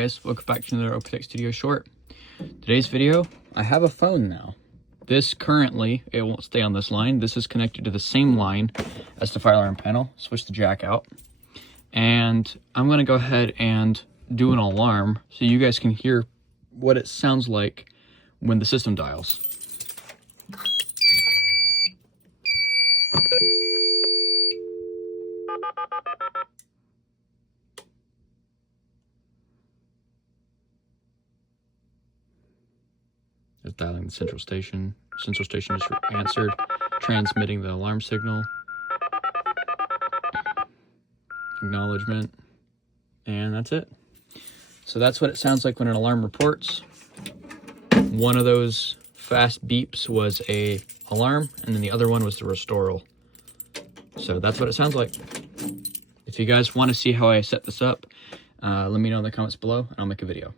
Guys, welcome back to another OpenTech Studio short. Today's video, I have a phone now. This currently, it won't stay on this line. This is connected to the same line as the fire alarm panel. Switch the jack out. And I'm gonna go ahead and do an alarm so you guys can hear what it sounds like when the system dials. It's dialing the central station. Central station just answered, transmitting the alarm signal. Acknowledgement. And that's it. So that's what it sounds like when an alarm reports. One of those fast beeps was a alarm, and then the other one was the restoral. So that's what it sounds like. If you guys want to see how I set this up, let me know in the comments below, and I'll make a video.